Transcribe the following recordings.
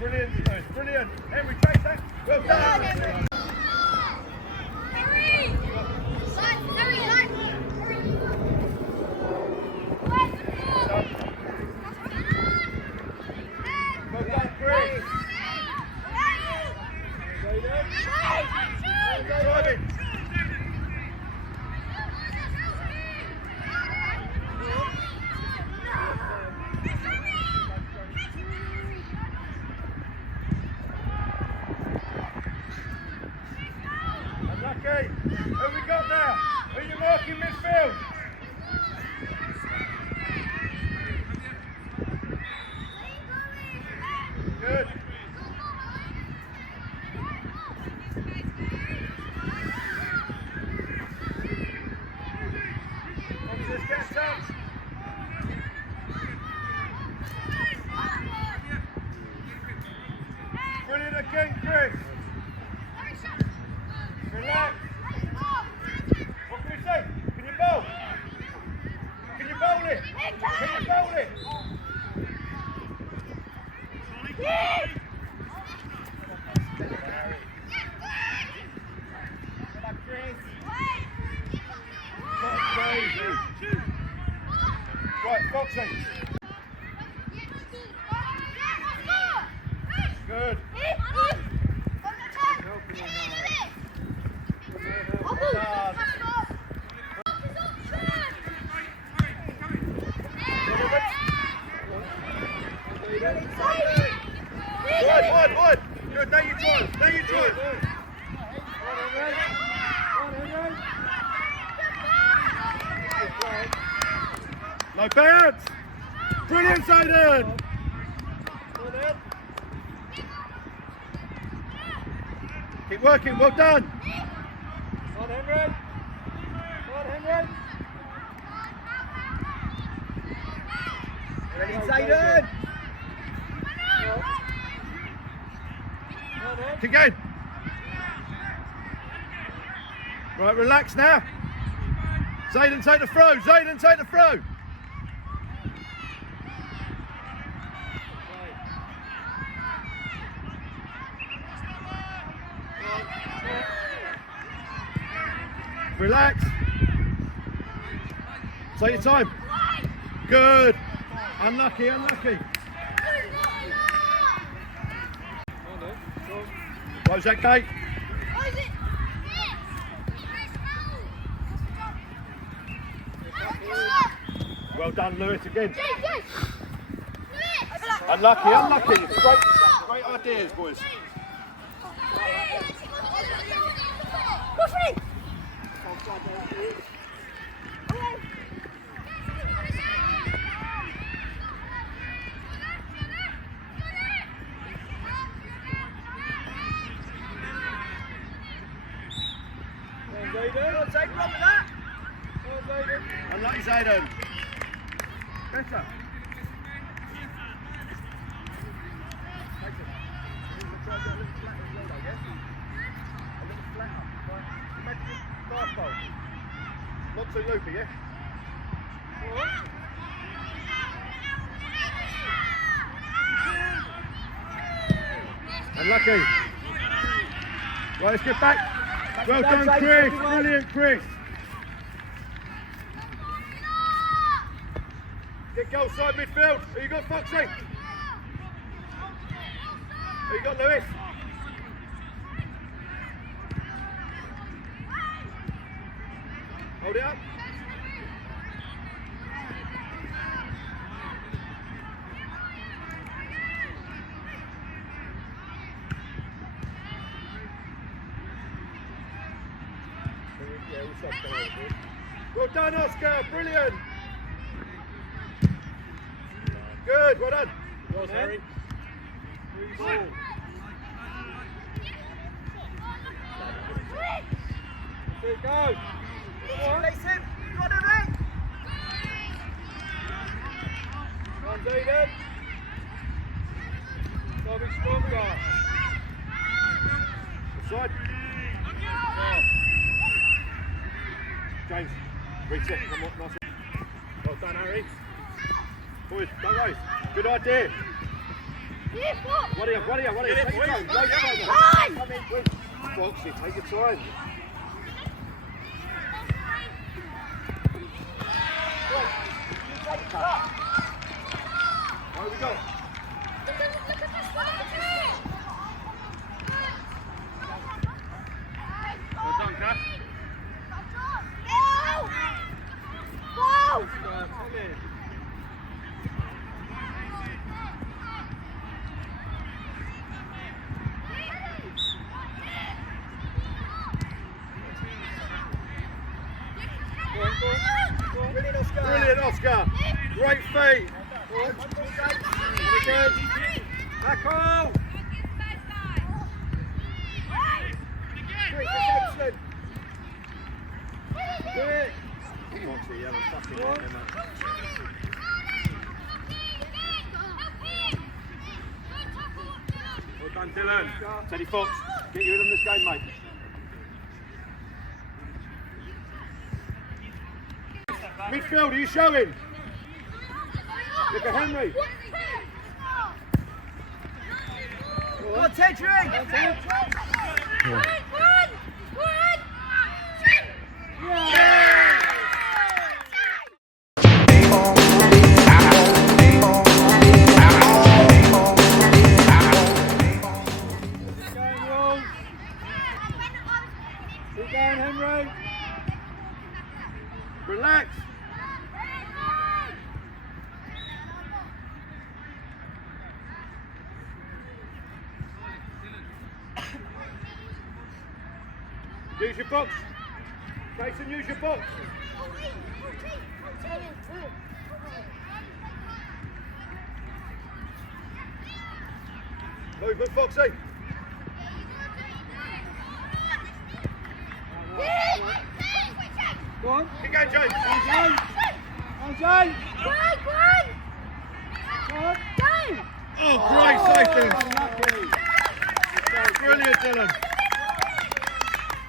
Brilliant, Lewis, brilliant. Henry, chase that. Well done. Henry! Well done, Cray. Driving. Unlucky. Who we got now? Who you marking midfield? Good. Just get a touch. Brilliant again, Chris. Relax. What can you say? Can you bowl? Can you bowl it? Can you bowl it? Right, Foxy. Good. Wood. Good, now you drive. Now you drive. No bounce. Brilliant, Zayden. Keep working, well done. On Henry. Ready, Zayden. Keep going. Right, relax now. Zayden, take the throw. Zayden, take the throw. Relax. Take your time. Good. Unlucky. Close that gate. Well done, Lewis, again. Unlucky. Great ideas, boys. Unlucky, Zayden. Better. Not too loopy, yeah? Unlucky. Right, let's get back. Well done, Chris. Brilliant, Chris. Get goal side midfield. Who you got, Foxy? Who you got, Lewis? Hold it up. Well done, Oscar. Brilliant. Good. Well done. Well done, Harry. Here it goes. Place him. Got him, mate. Come on, David. Gotta be stronger. Side. James, reset. Come on, nice. Well done, Harry. Boys, don't go. Good idea. Worry up. Take your time. Come in, quick. Foxy, take your time. There we go. Well done, Cass. Wow! Come in. Brilliant, Oscar. Great feet. Tackle. Excellent. Do it. Foxy, you have a fucking hit, Emma. Well done, Dylan. Teddy Fox, get you in on this game, mate. Midfield, are you showing? Look at Henry. Go on, Tedrick! Keep going, Henry. Relax. Use your box. Jason, use your box. Movement, Foxy. Go on. Keep going, James. Go on, James. Oh, great safety. Brilliant, Dylan.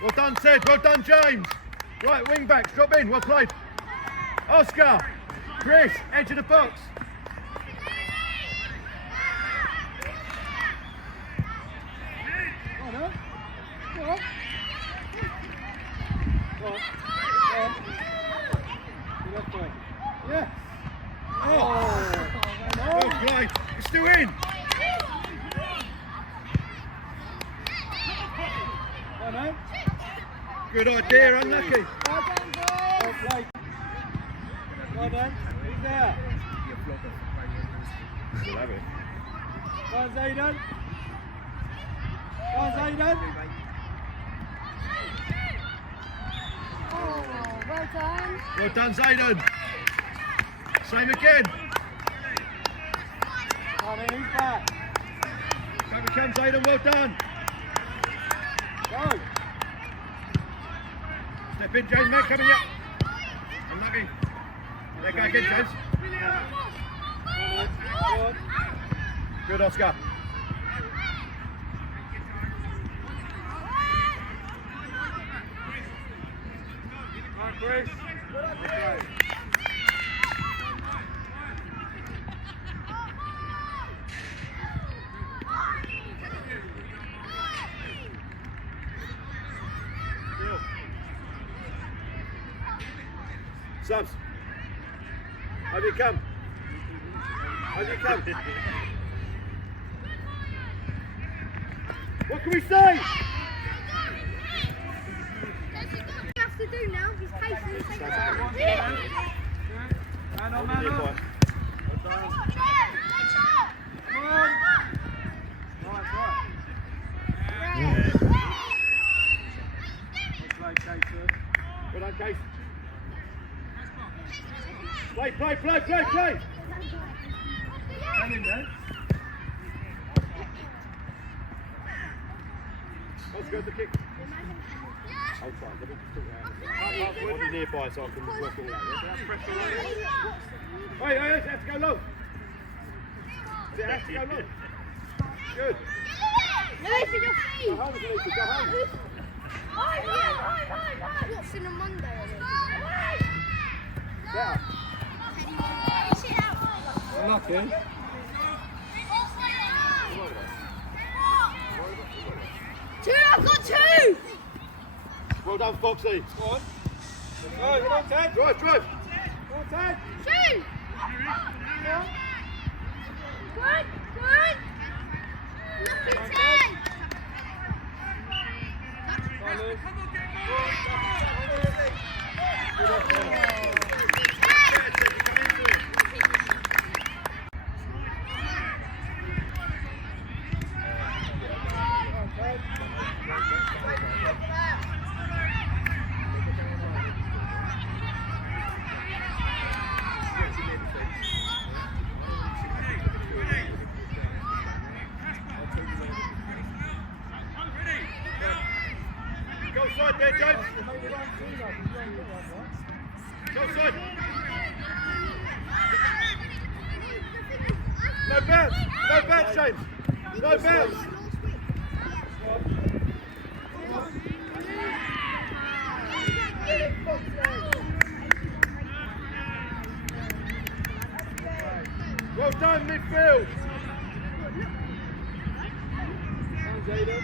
Well done, Ted. Well done, James. Right, wing backs, drop in. Well played. Oscar. Chris, edge of the box. Go on, huh? Go on. Go on. Go on. Good left way. Yeah. Oh. Well played. You're still in. Go on, mate. Good idea, unlucky. Well played. Well done. Who's there? We'll have it. Go on, Zayden. Go on, Zayden. Oh, well done. Well done, Zayden. Same again. Come on, who's back? Back we come, Zayden. Well done. Go! Step in, James. Man coming up. Unlucky. There go again, James. Good, Oscar. Right, Chris. Okay. Subs. Over you come. Over you come. What can we say? He has to do now. He's patient. Man on, man on. Well done. Come on. Right. Yeah. Well played, Casey. Well done, Case. Play. Come in there. Let's go for the kick. I'll try. Let me just talk around. I'll be nearby so I can work all out. Yeah? That's pressure on. Hey, it has to go low. It has to go low. Good. No, for your feet. Go home, Lucy. Go home. What's in a Monday? Better. Well done, Foxy. Go on. Go, get on, Ted. Drive, drive. Go on, Ted. Shoot! Go on. Good, good! Lucky Ted! Go on, Lou. Go side there, James. Go side. No bounce. No bounce, James. No bounce. Well done, midfield. Thanks, Aidan.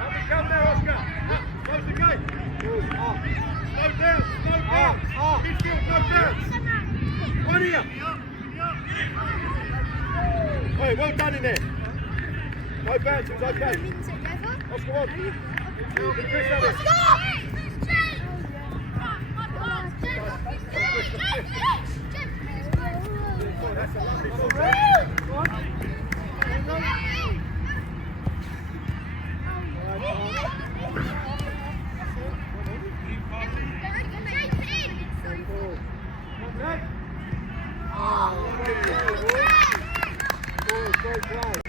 Up we come now, Oscar. Up, close the gate. Good, up. No bounce, no bounce. Up. Midfield, no bounce. One here. Hey, well done in there. No bounce, it's okay. Oscar, on. Chris, have it. That's a lovely ball. Go on. Great play.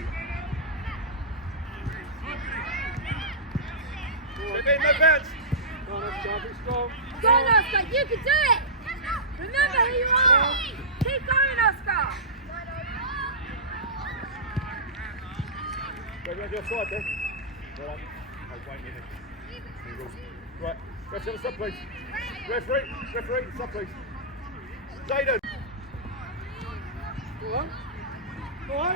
Step in, no bounce. Go on, Oscar, be strong. Go on, Oscar, you can do it! Remember who you are! Keep going, Oscar! Go round your side there. Well done. Oh, wait a minute. Right, ref, have a stop, please. Referee, stop, please. Zayden. Go on. Go on.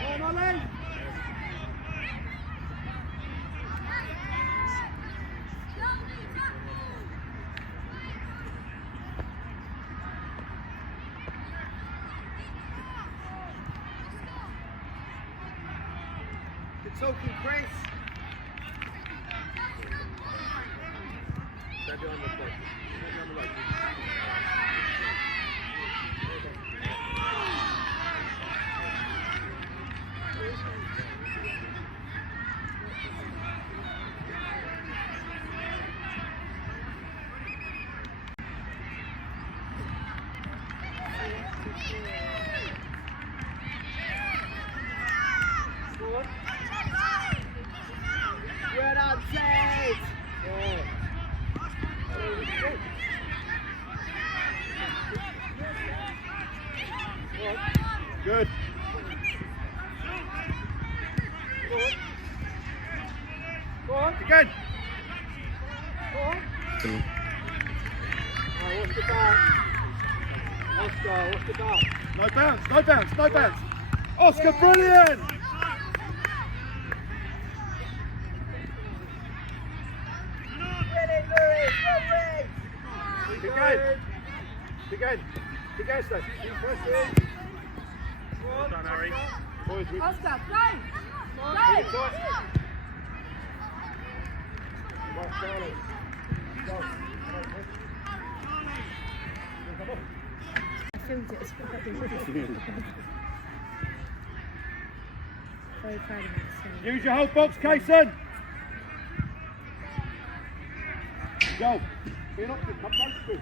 Go on, Ollie. It's talking, Chris. Stand behind the plate. Stand behind the plate. Go on. Well done, Ted! Good. Go on. Go on. Again. Go on. Right, what's the bounce? Oscar, what's the bounce? No bounce, no bounce, no bounce. Oscar, brilliant. Brilliant, Lewis! Well Again, Stacey. Well done, Harry. Boys, we Oscar, go! keep it tight. Right, Charlie. Go. I filmed it as well. Very proud of myself. Use your whole box, Kaysen. Go. Be an option, come close to it.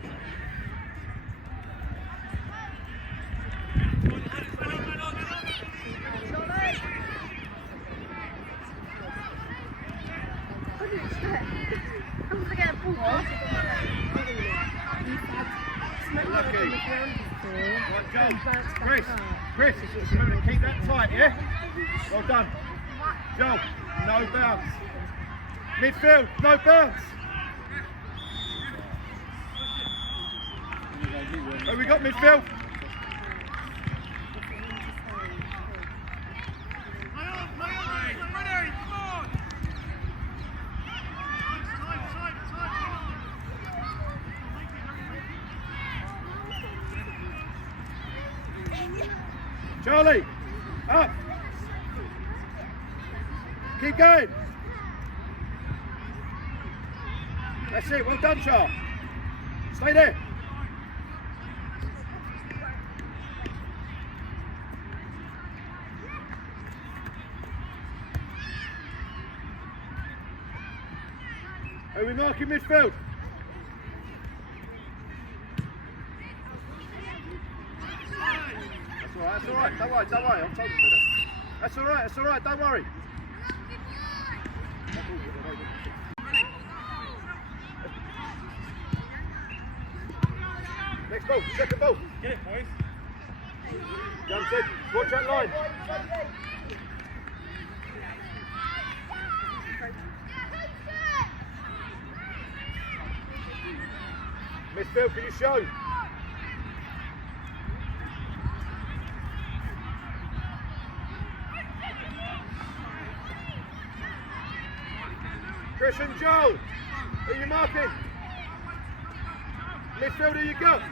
I'm gonna get a ball. Lucky. Right, go. Chris, remember to keep that tight, yeah? Well done. Joel, no bounce. Midfield, no bounce. Have we got midfield? Charlie, up. Keep going. That's it, well done, Char. Stay there. Are we marking midfield? That's all right, don't worry, I've told you that. That's all right, don't worry. Next ball, second ball. Get it, boys. Johnson, watch that line. Midfield, can you show? Chris and Joe, who are you marking? Midfielder you got.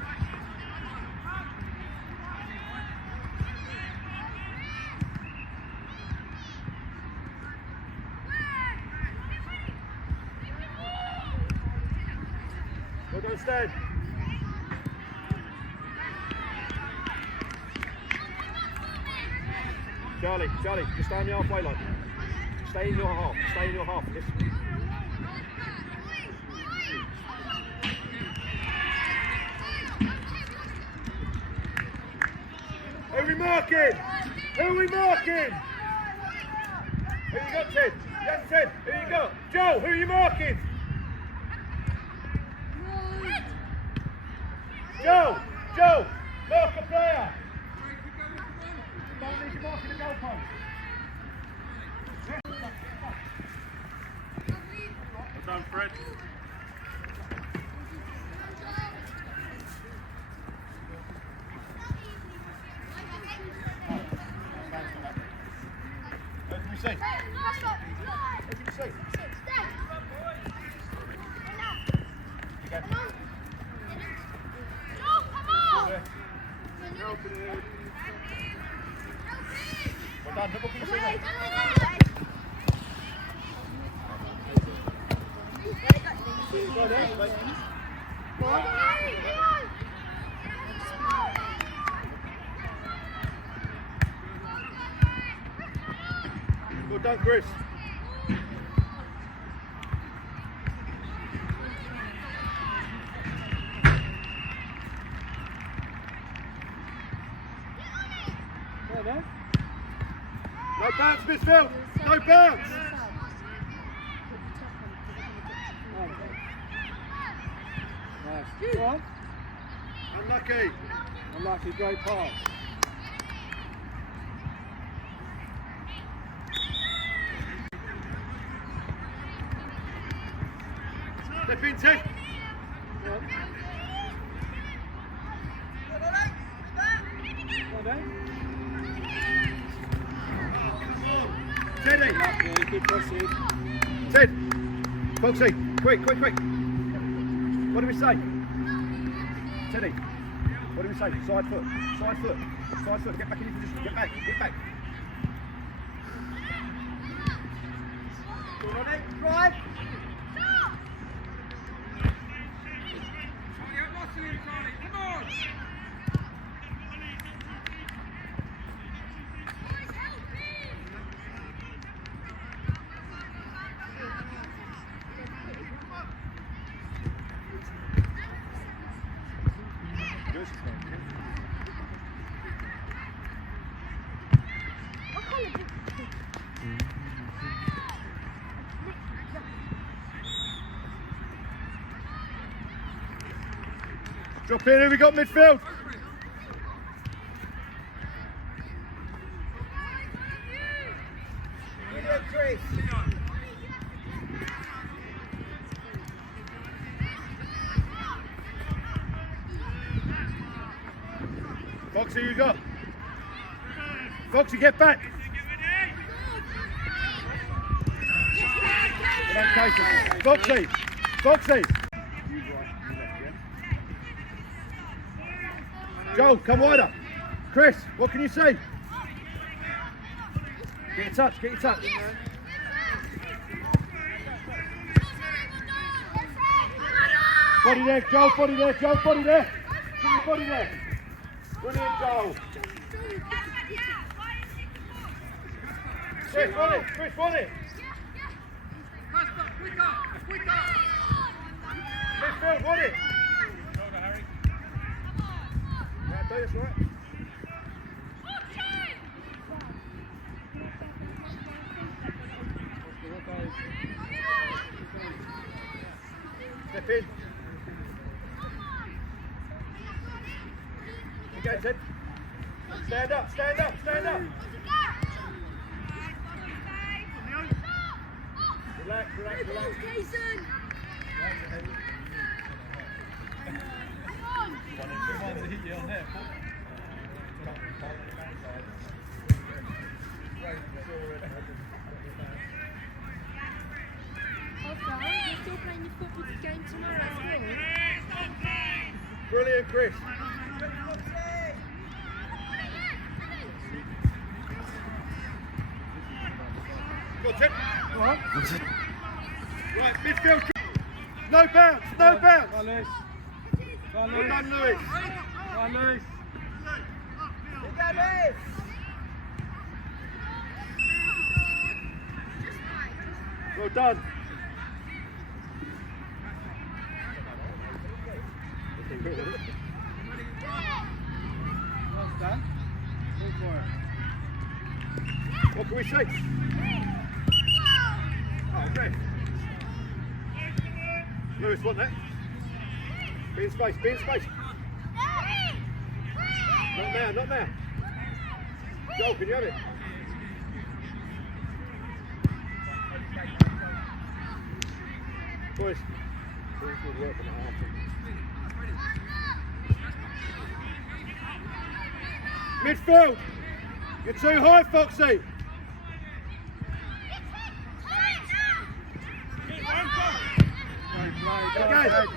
Well done, Stan. Charlie, just stay on the halfway line. Stay in your half, Yes. Who are we marking? Who you got, Ted? Yes, Ted. Who you got? Joe, who are you marking? Joe, mark a player. Don't need you marking the goalpost. Well done, Fred. What can we see? Well done, what can you see? Go there, mate. Well done, Chris. No bounce, midfield. No bounce. Nice. Go on. Unlucky, great pass. Step in, Ted. Go on. Go on, then. Teddy. Lucky, good crossing. Ted. Foxy, quick. What do we say? Teddy. What do we say? Side foot. Get back in your position. Get back. Go on it, drive. Drop in, who we got midfield? Chris. Foxy, you got? Foxy, get back. Foxy. Joel, come wider. Chris, what can you see? Get your touch, get your touch. Body there, Joel, body there, Joel, body there. Put your body there. Brilliant, Joel. Chris, run it, Chris, run it. Midfield, run it. Yeah, do this right. Step in. Okay, Ted. Stand up, stand up, stand up. Relax, relax, relax. You're still playing your football game tomorrow at school? Brilliant, Chris. Go on, Ted. Go on. Right, midfield. No bounce, no bounce. Go on, Lewis. Go on, Well Lewis. done, Lewis. Go on, Lewis. Well done. Well done. Go for it. What can we see? Oh, red. Lewis, want that? Be in space, be in space. Not now, not now. Joel, can you have it? Boys, doing good work on the half. Midfield! You're too high, Foxy! Okay.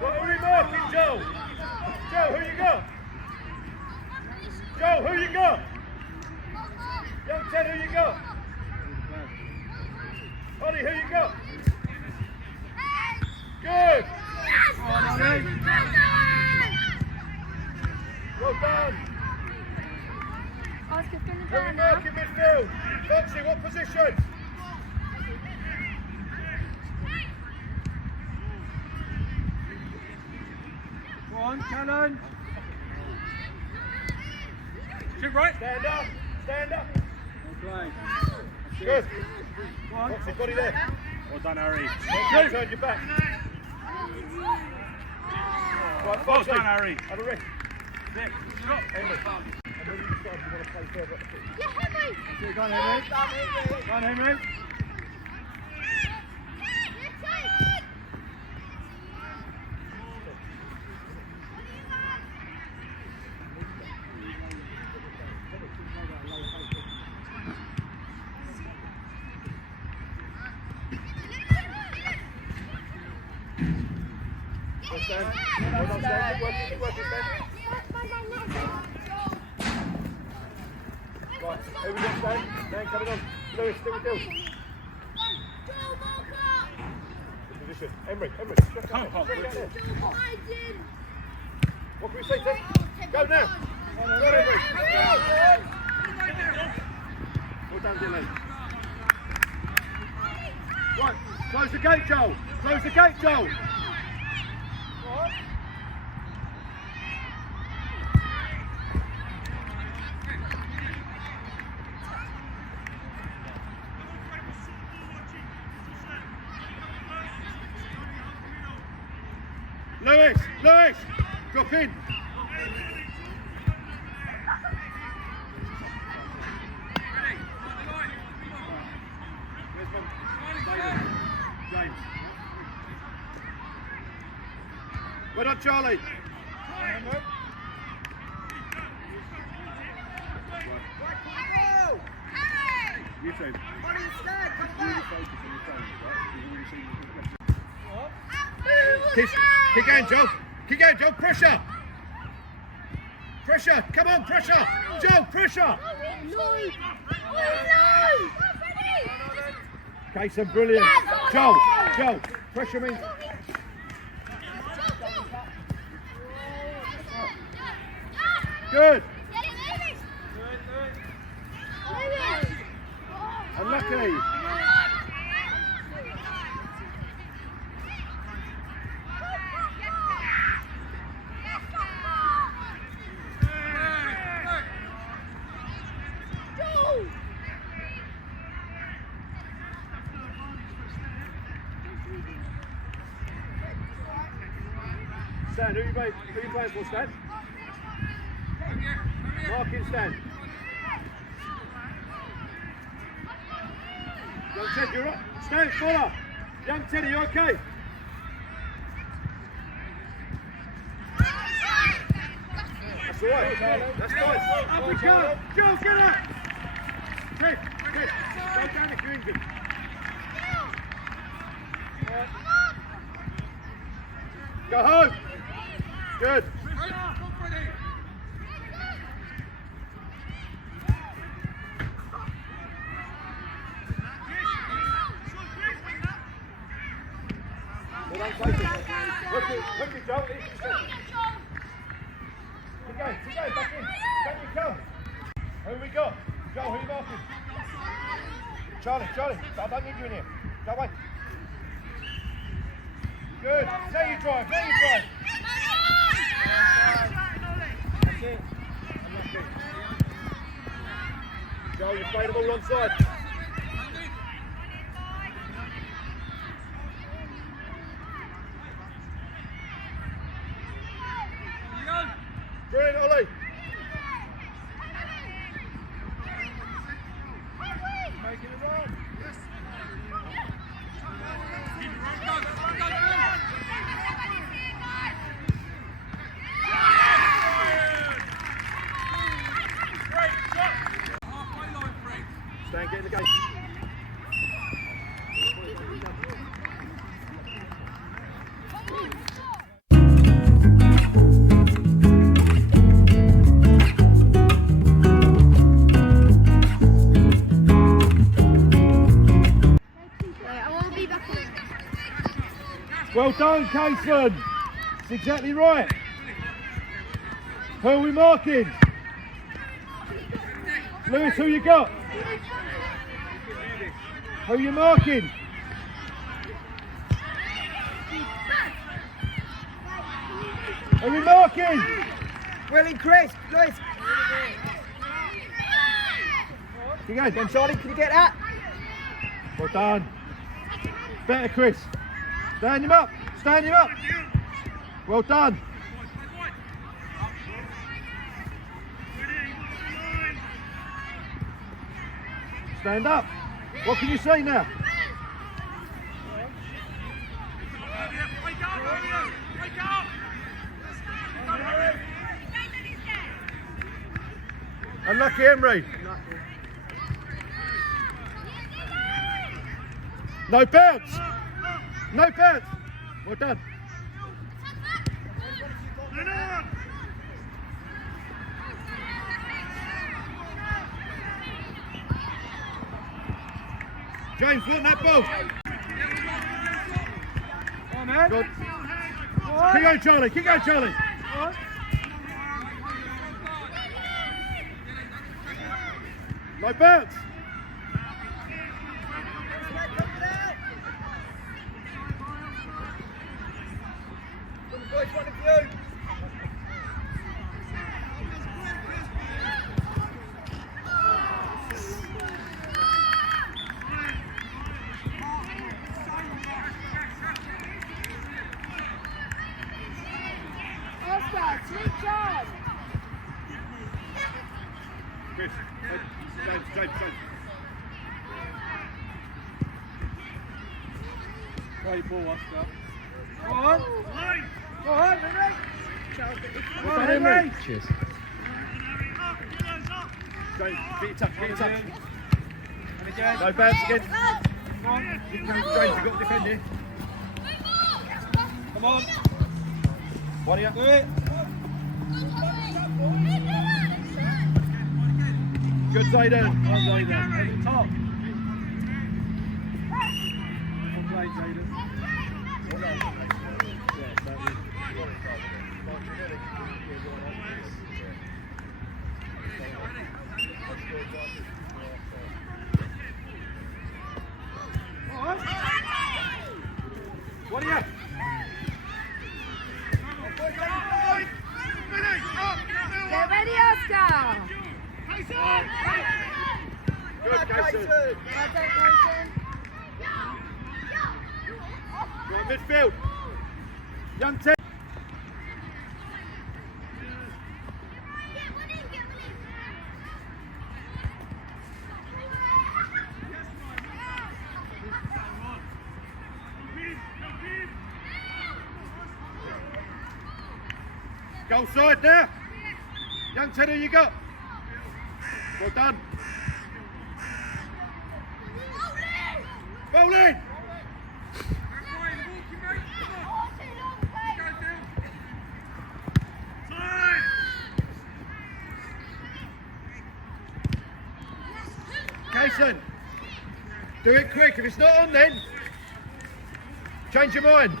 What are we marking, Joe? Joe, who you got? Joe, who you got? Young Ted, who you got? Ollie, who you got? Good! Well done! Oscar, fill the Who are we ball now. marking midfield? Foxy, what position? Go on, challenge. Shoot right. Stand up, stand up. Well played. Good. Go on. Foxy, body there. Well done, Harry. Turn your back. Right, Well Foxy. done, Harry. Have a rest. Nick, stop. Henry. And when you decide you want to play further at the pitch. Yeah, Henry! Go on, Henry. Go on, Henry. Well done, Stan. Keep working, Stan. Right, here we go, Stan. Stan coming on. Lewis, still with you. Good position. Emery. Stretch out there. Stretch out there. What can we say, Ted? Go now. Go, Emery. Well done, Dylan. Right, close the gate, Joel. Close the gate, Joel. Lewis, drop in. James. Well done, Charlie. You two. One instead, come back. Keep going, Joe. Keep going, Joe. Pressure. Pressure. Come on, pressure. Joe, pressure. Kason, brilliant. Joe, Joe. Pressure means. Good. Unlucky. Stan, who are you playing for, Stan? Marking Stan. Young Ted, you're up. Stan, follow. Young Ted, are you okay? That's all right. That's fine. Up we go. Joe, get up. Ted, go down if you're injured. Go home. Good. Well done, Clayton. Look at Joe. Keep going, back in. Back you come. Who we got? Joe, who are you marking? Charlie. I don't need you in here. Go away. Good. There you drive. That's it. Unlucky. Joe, you played them all onside. Brilliant, Ollie. Making it wrong. Yes. Stan, get in the game. Well done, Kason. That's exactly right. Who are we marking? Lewis, who you got? Who are you marking? Who are we marking? Willie, Chris, Lewis. You go. Then Charlie, can you get that? Well done. Better, Chris. Stand him up. Well done. Stand up. What can you say now? Unlucky, Emery. No bounce. Well done. James, look that ball. Come on, man. Good. Keep going, Charlie. No bounce. Boys, one of you. Oscar, switch on. Chris, James. Great ball, Oscar. Go on, Henry. Well done, Emery. Cheers. James, get your touch. again. No bounce again. Come on. James, you've got to defend here. Come on. One here. Do it. Good Zayden. Well, Zayden. Over the top. Well played, Zayden. What are you? Get ready, Oscar. Good, Casey. Well done, Mason. Right, midfield. Young Ted. Goal side now. Young Ted, who you got? Well done. Bowling. Kason, do it quick. If it's not on, then change your mind.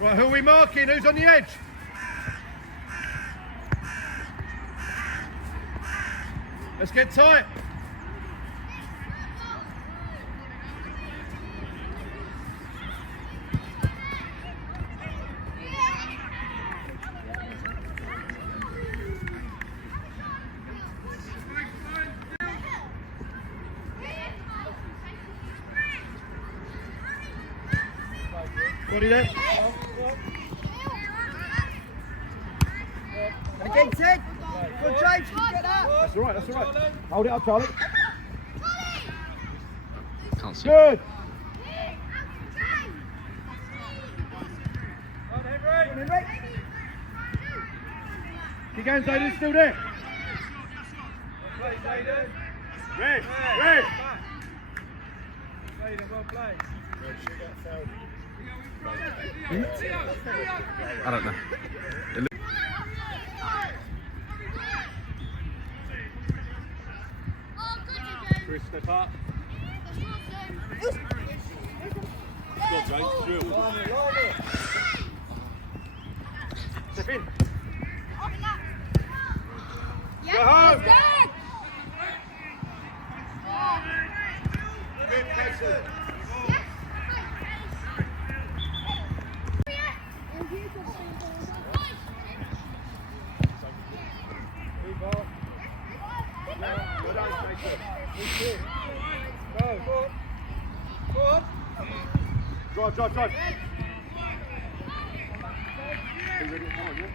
Right, who are we marking? Who's on the edge? Let's get tight. Body there. Again, Ted. Good, James. You get that. That's all right, that's all right. Hold it up, Charlie. Can't see. Good. On, Henry. Keep going, Zayden, still there. Well played, Zayden. Red, Yeah. red. Zayden, well played. I don't know. It look- Chris, step up. Step in. Yes, Go home. that's good. Good, Kason. Well done, Kason. Go on. Drive. Be ready at 9, yeah?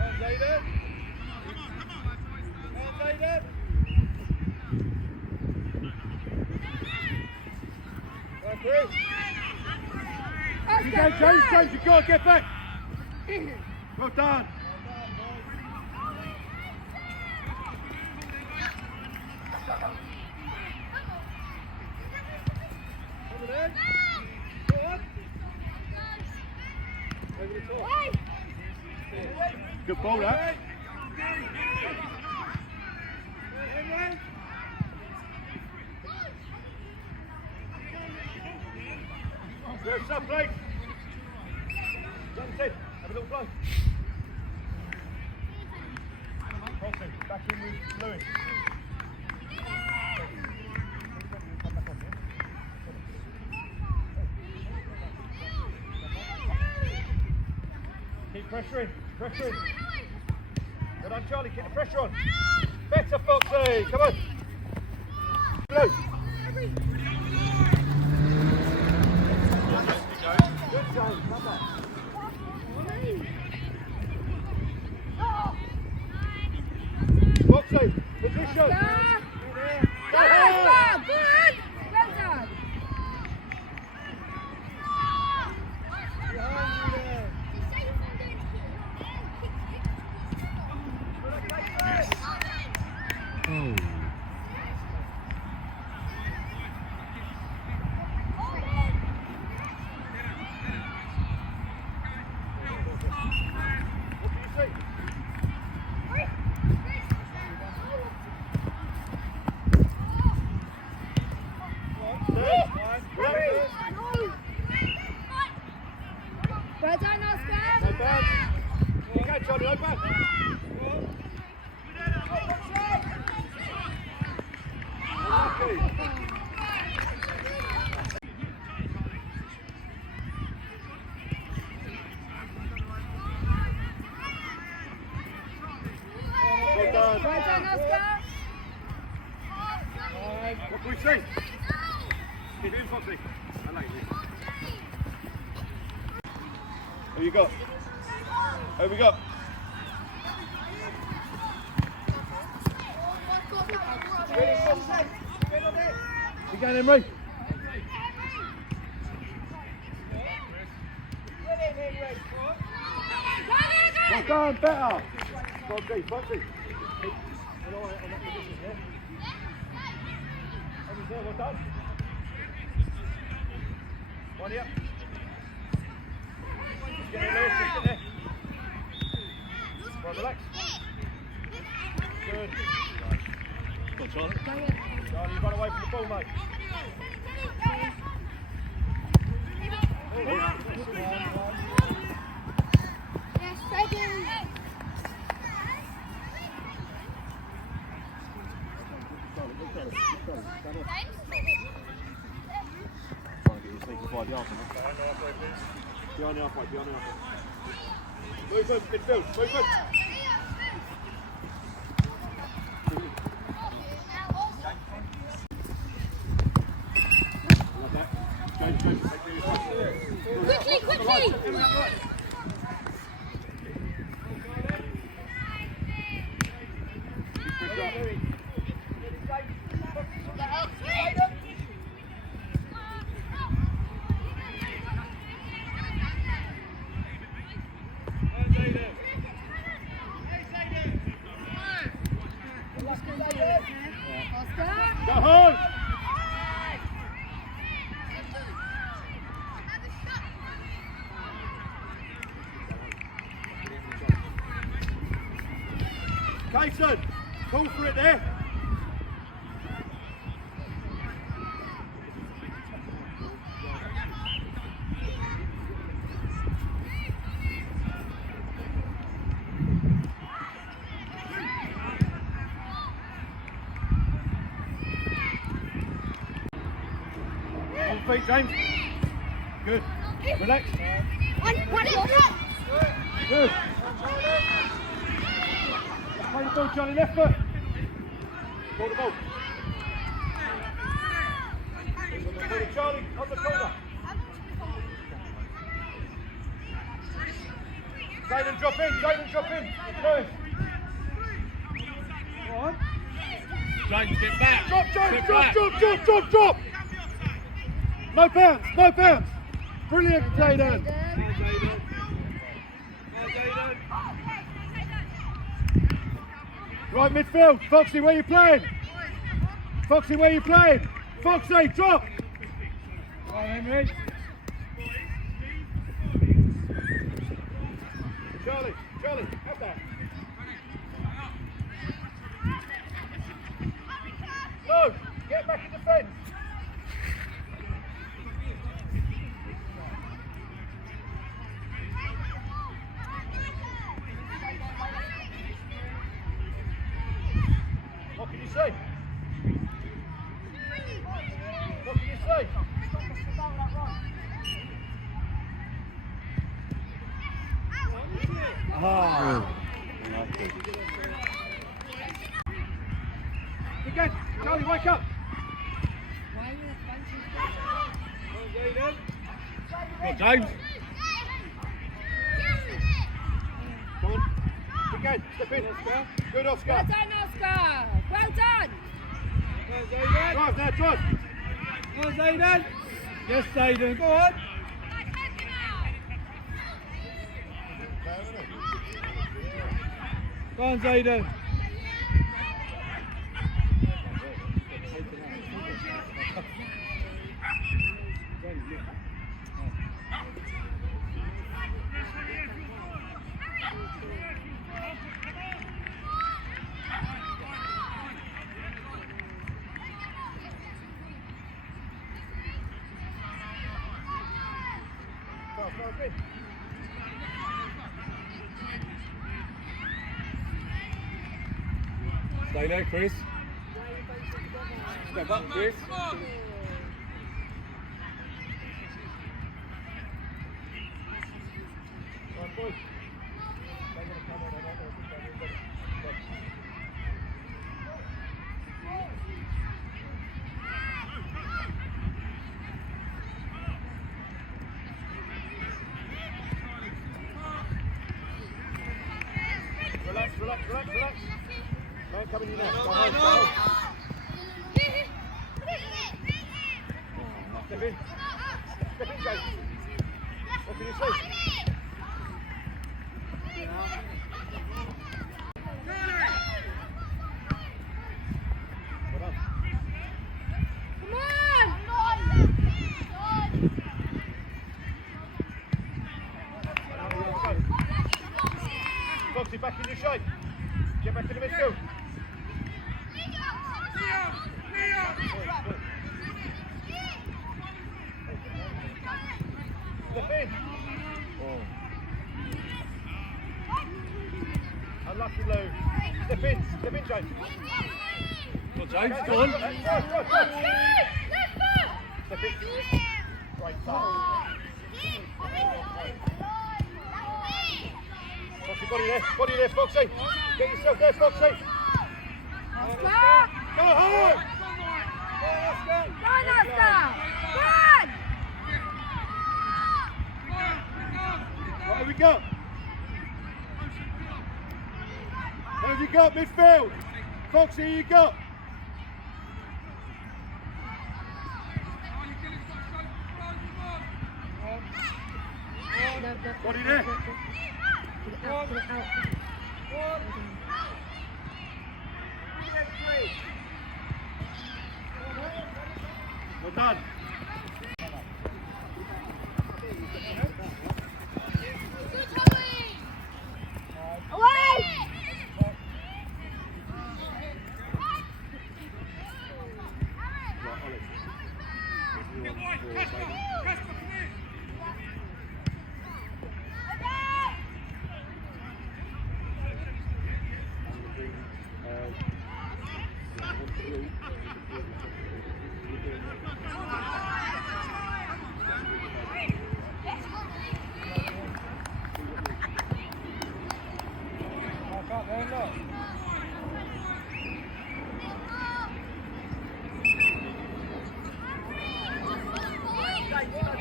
On, Zayden. On, Zayden. Well, Chris. You go, James, you gotta get back. Well done. Over there. Go on. Over the top. Good ball, that. Henry. Good stuff, play. Young Ted, have a little play. Crossing, back in with Lewis. Keep pressuring. Well done, Charlie, get the pressure on. Better, Foxy, come on. Blue. Good James, come back. Foxy, position. Go, Oscar. Good. Well done. Behind you there. Well done, Oscar. No bounce. Okay, Charlie, no bounce. Unlucky. Well done. Well done, Oscar. What can we see? Keep it in, Foxy. I like it. Who you got? Who we got? You going, Emery? Well done, better. Foxy, Foxy. Well done. One here. Just get in there, just get there. Right, relax. Good. Go on, Charlie. Charlie, you've run away from the ball, mate. Yes, Freddie. Behind the halfway, behind the halfway. Movement, midfield, movement. Like that. James, take care of yourself. Quickly, quickly. Oscar. Go home! Tyson, call for it there. On feet, James. Good. Relax. Good. Play the ball, Johnny, left foot. Ball the ball. Ball to Charlie, on the corner. Jaden, drop in, Jaden, drop in. Good. Go on. James, get back. Drop, James, Get drop, back. drop, drop, drop, drop. No bounce, no bounce. Brilliant, Jaden. Right midfield, Foxy, where you playing? Foxy, where you playing? Foxy, drop! Right, Henry. Charlie, Charlie, have that. No, get back in defence. What can you say? What can you say? Ah. Again, Charlie, wake up. Go on, James. Come on. Again, step in. Good, Oscar. Well done, Oscar. Well done. Drive now, drive. Go on, Zayden. Yes, Zayden. Go on. Go on, Zayden. Stay there, Chris. Step up, Chris. Relax, relax, relax, relax. Man coming in there. Go home, go home. Step in. Step in, James. What can you see? Well done. Come on! Foxy, back in your shape. Get back in the midfield. Step in. Unlucky, Lou. Step in, James. Go, James, go on. Step in. Great touch. Foxy, body there, Foxy. Get yourself there, Foxy. Stop! Go home. Go on, Oscar! Run! What have we got? What have you got, midfield? Foxy, who you got? Body there. Well done. Away!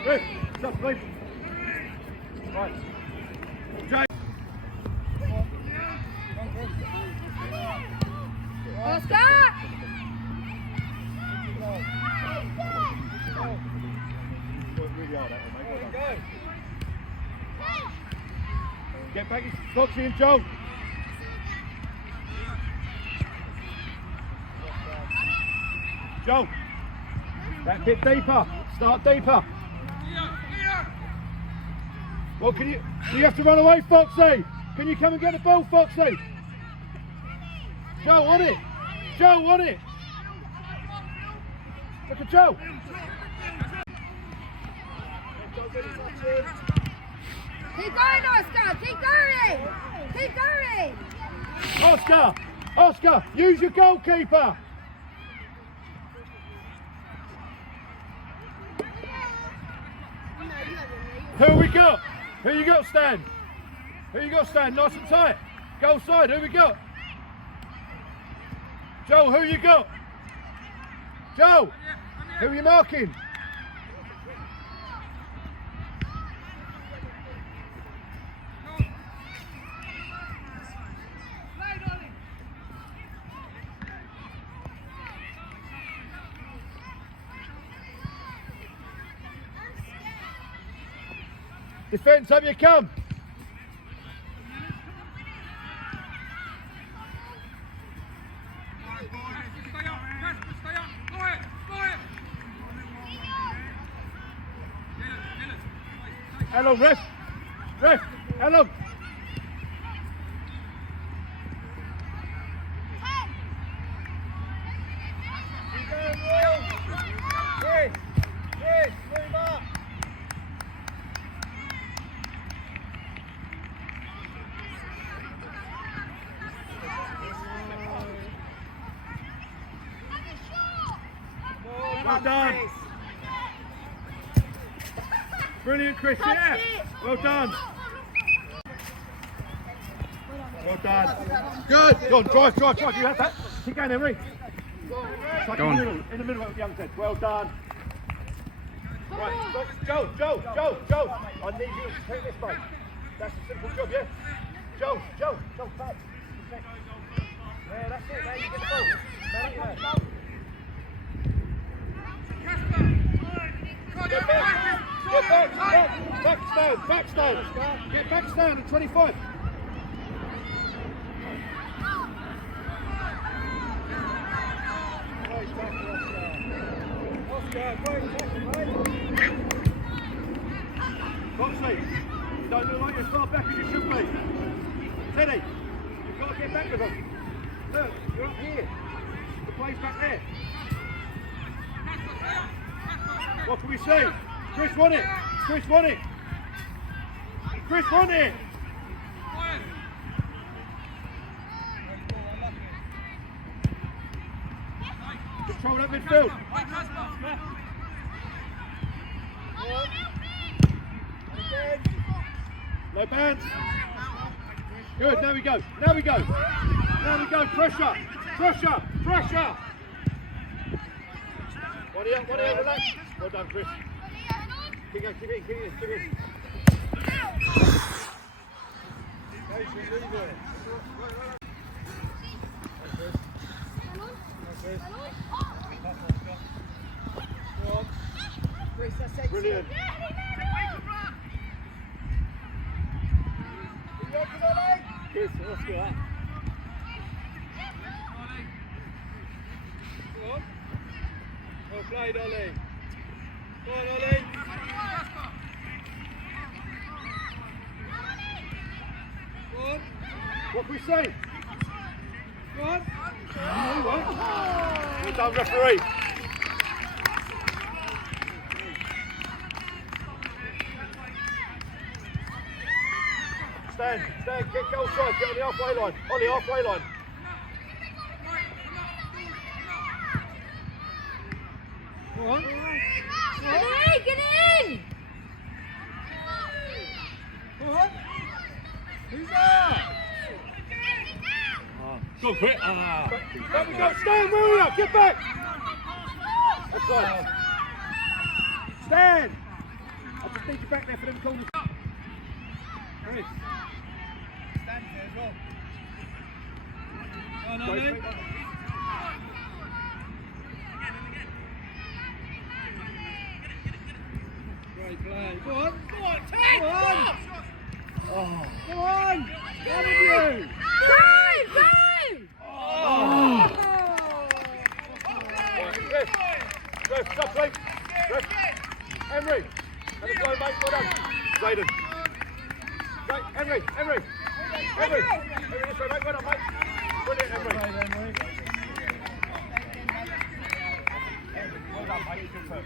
Hey, stop, please. Right. James. Oscar! Really hard, that one, mate. Well done. Get back, Foxy and Joe. Joe, that bit deeper. Start deeper. Well, do you have to run away, Foxy? Can you come and get the ball, Foxy? Joe, on it. Joe, on it. Look at Joe. Keep going, Oscar! Keep going! Keep going! Oscar, use your goalkeeper. Who we got? Who you got, Stan? Who you got, Stan? Nice and tight. Goal side, who we got? Joe, who you got? Joe, who are you marking? Defence, up you come. Hello, ref. Hello. Well done. Brilliant, Chris. Yeah. Well done. Well done. Good. Go on, drive. You have that. Keep going, Henry. Go on. In the middle of young Ted. Well done. Right, Joe. I need you to take this break. That's a simple job, yeah? Joe, back. Yeah, that's it. Now you get the ball. Back stand. Get back stand at 25. Foxley, you don't look like you're as far back as you should be. Teddy, you've got to get back with them. Look, you're up here. The play's back there. What can we see? Chris won it. Chris won it. Control that midfield. No bands. Good, now we go. Pressure. One here, relax. Well done, Chris. Keep in. Brilliant. Chris, let's go that. Well played, Ollie. Go on, Ollie. Go on. What can we say? Go on. Well done, referee. Stand, get goal side, get on the halfway line. On the halfway line. Go on. Get in! Go on. Who's that? Go quick. Back we go, stand, Maria, get back! That's right. Stand! I just need you back there for them corners. Chris. Stand there as well. Go on, Great, Ollie. Great play. Go on. Go on. Go on. One of you. Go! Chris, stop, please. Chris. Henry. Let it go, mate. Well done. Zayden. Henry, this way, mate. Well done, mate. Brilliant, Henry. Well done, mate. Good serve.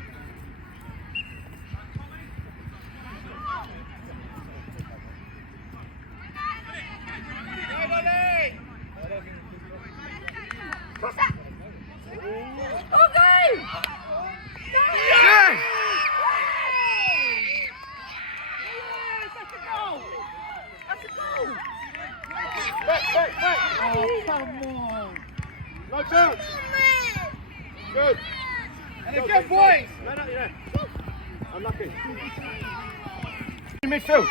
Back. Oh, come on. No chance. Good. And a good boys. No, yeah. Unlucky. In midfield.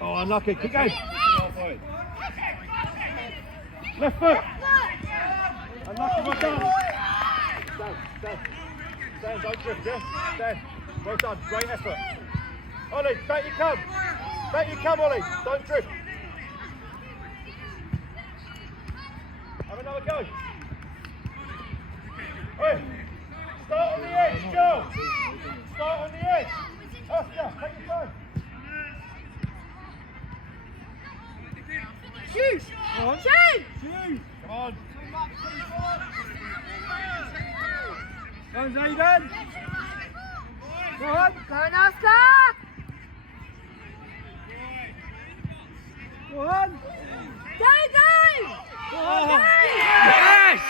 Oh, unlucky. Keep going. Left foot. Unlucky. Well done. Stand. Don't drift, yeah? Stand. Well done. Great effort. Ollie, back you come. Ollie. Don't drift. Have another go. Hey. Start on the edge, Joe. Start on the edge. Oscar, take your time. Shoot! Go on. Shoot! on, Zayden. Go on. Go on, Oscar. Go on. Go, go. Oh. Yes!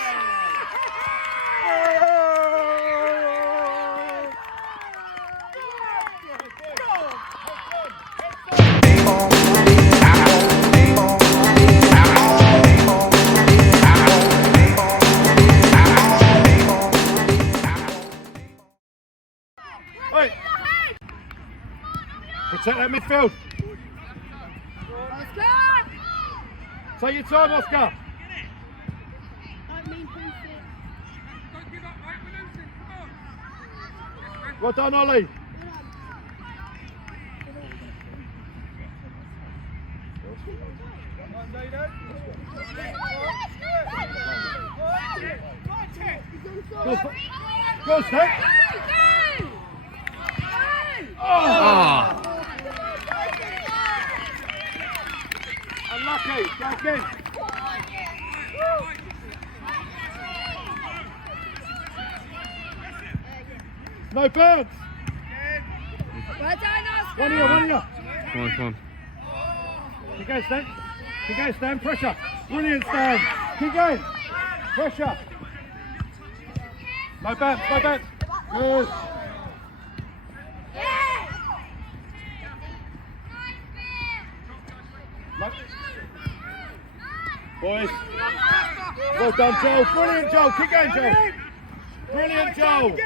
Hey! Protect that midfield. Oscar. Take your time, Oscar. Well done, Ollie. Come on, Zayden. Go, Steph. Oh! Unlucky. Go again. No birds. Well done, Oscar. One here, one here. Come on, come on. Keep going, Stan. Keep going, Stan. Pressure. Brilliant, Stan. Keep going. Pressure. No bounce, no bounce. Good. No. Boys. Well done, Joel. Brilliant, Joel. Keep going, Joel. Brilliant, Joel.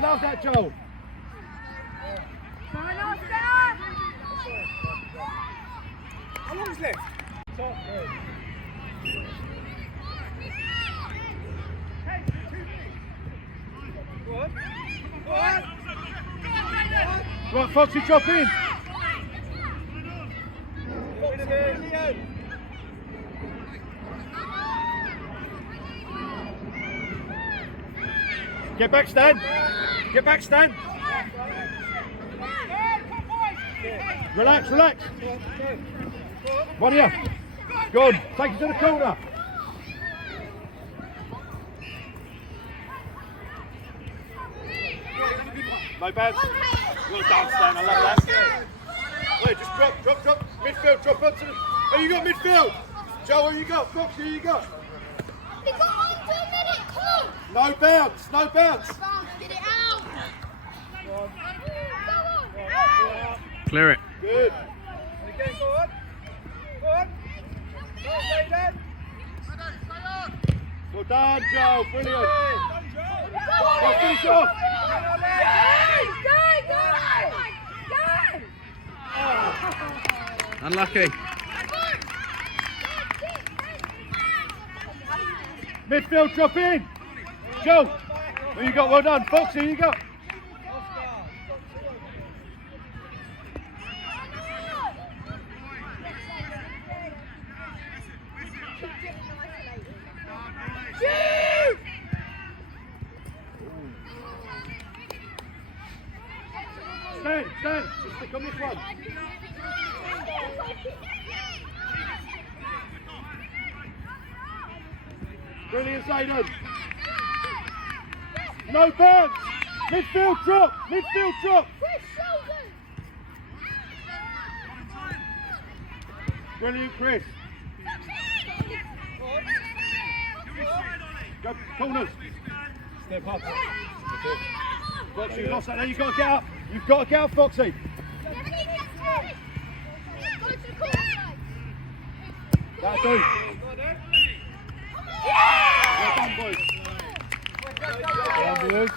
Love that, Joel. Go on, Oscar. How long's left? Top. Go on. Go on. Right, Foxy, drop in. Get back, Stan. Get back, Stan. Relax, relax. One here. Go on. Take it to the corner. No bad. Well done, Stan. I love that. Wait, just drop. Midfield, drop onto the... Oh, you got midfield. Joe, what you got? Fox, who you got? We got 1 minute. Come on. No bounce, no bounce. Get it out. Go on. Out. Clear it. Good. Again, go on. Go on. Go on, Zayden. Well done, Joe. Brilliant. Right, finish Go. off. Unlucky. Midfield, drop in. Joe, who you got? Well done. Fox, who you got? Stand. Just stick on this one. Brilliant, Zayden. No bounce. Midfield drop. Brilliant, Chris. Go, corners. Step up. Foxy, you lost that. Now you've got to get up. You've got to get up, Foxy. That'll do. Well done, boys. Well done, boys.